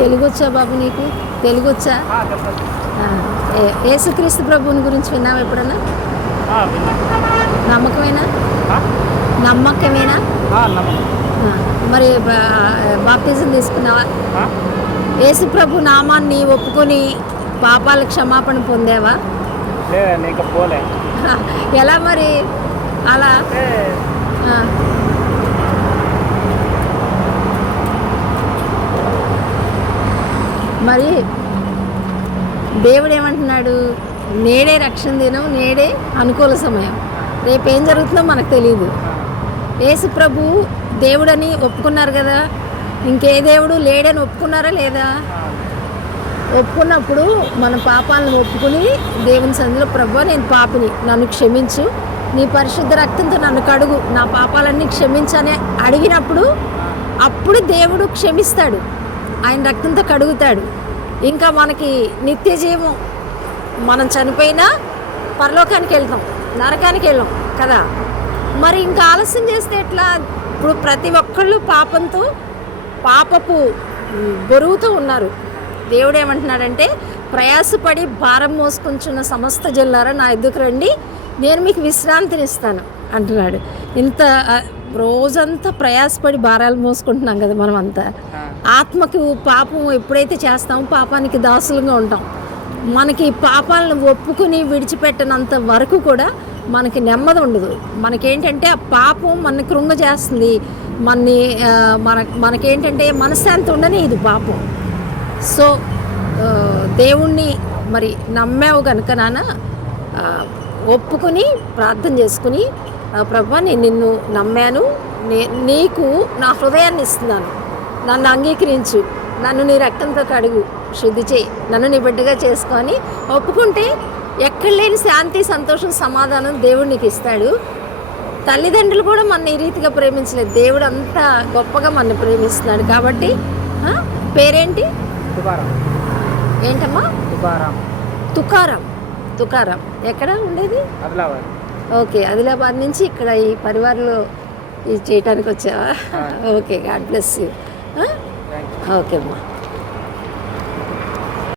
తెలుగు వచ్చా బాబు నీకు? తెలుగు వచ్చా? యేసుక్రీస్తు ప్రభువుని గురించి విన్నావు ఎప్పుడన్నా? నమ్మకమేనా? నమ్మకమేనా? మరి బాప్టిజం తీసుకున్నావా? యేసు ప్రభు నామాన్ని ఒప్పుకొని పాపాల క్షమాపణ పొందావా? ఎలా మరి అలా? మరి దేవుడు ఏమంటున్నాడు? నేడే రక్షణ దినం, నేడే అనుకూల సమయం. రేపు ఏం జరుగుతుందో మనకు తెలియదు. యేసు ప్రభు దేవుడని ఒప్పుకున్నారు కదా, ఇంకే దేవుడు లేడని ఒప్పుకున్నారా లేదా? ఒప్పుకున్నప్పుడు మన పాపాలను ఒప్పుకుని దేవుని సన్నిధిలో, ప్రభు నేను పాపిని, నన్ను క్షమించు, నీ పరిశుద్ధ రక్తంతో నన్ను కడుగు, నా పాపాలన్నీ క్షమించని అడిగినప్పుడు అప్పుడు దేవుడు క్షమిస్తాడు, ఆయన రక్తంతో కడుగుతాడు. ఇంకా మనకి నిత్య జీవం, మనం చనిపోయినా పరలోకానికి వెళ్తాం, నరకానికి వెళ్ళాం కదా. మరి ఇంకా ఆలస్యం చేస్తే ఎట్లా? ఇప్పుడు ప్రతి ఒక్కళ్ళు పాపపు బరువుతో ఉన్నారు. దేవుడు ఏమంటున్నాడంటే, ప్రయాసపడి భారం మోసుకొంచున్న సమస్త జనులారా నా ఎద్దుకు రండి, నేను మీకు విశ్రాంతినిస్తాను అంటున్నాడు. ఇంత రోజంతా ప్రయాసపడి భారాలు మోసుకుంటున్నాం కదా మనం అంతా. ఆత్మకు పాపం ఎప్పుడైతే చేస్తామో పాపానికి దాసులుగా ఉంటాం. మనకి పాపాలను ఒప్పుకుని విడిచిపెట్టినంత వరకు కూడా మనకి నెమ్మది ఉండదు. మనకేంటంటే ఆ పాపం మనని కృంగజేస్తుంది, మనకేంటంటే మనశ్శాంతి ఉండని ఇది పాపం. సో దేవుణ్ణి మరి నమ్మావు కనుక నాన్న ఒప్పుకుని ప్రార్థన చేసుకుని, ప్రభువా నేను నిన్ను నమ్మాను, నీకు నా హృదయాన్ని ఇస్తున్నాను, నన్ను అంగీకరించు, నన్ను నీ రక్తంతో కడుగు, శుద్ధి చేయి, నన్ను నీ బిడ్డగా చేసుకొని ఒప్పుకుంటే ఎక్కడ లేని శాంతి, సంతోషం, సమాధానం దేవుడు నీకు ఇస్తాడు. తల్లిదండ్రులు కూడా మన ఈ రీతిగా ప్రేమించలేదు, దేవుడు అంత గొప్పగా మన ప్రేమిస్తున్నాడు. కాబట్టి పేరేంటి? ఏంటమ్మా? తుకారం. ఎక్కడ ఉండేది? ఓకే, ఆదిలాబాద్ నుంచి ఇక్కడ ఈ పరివారంలో ఇది చేయటానికి వచ్చావా? Okay, God bless you. Okay అమ్మా.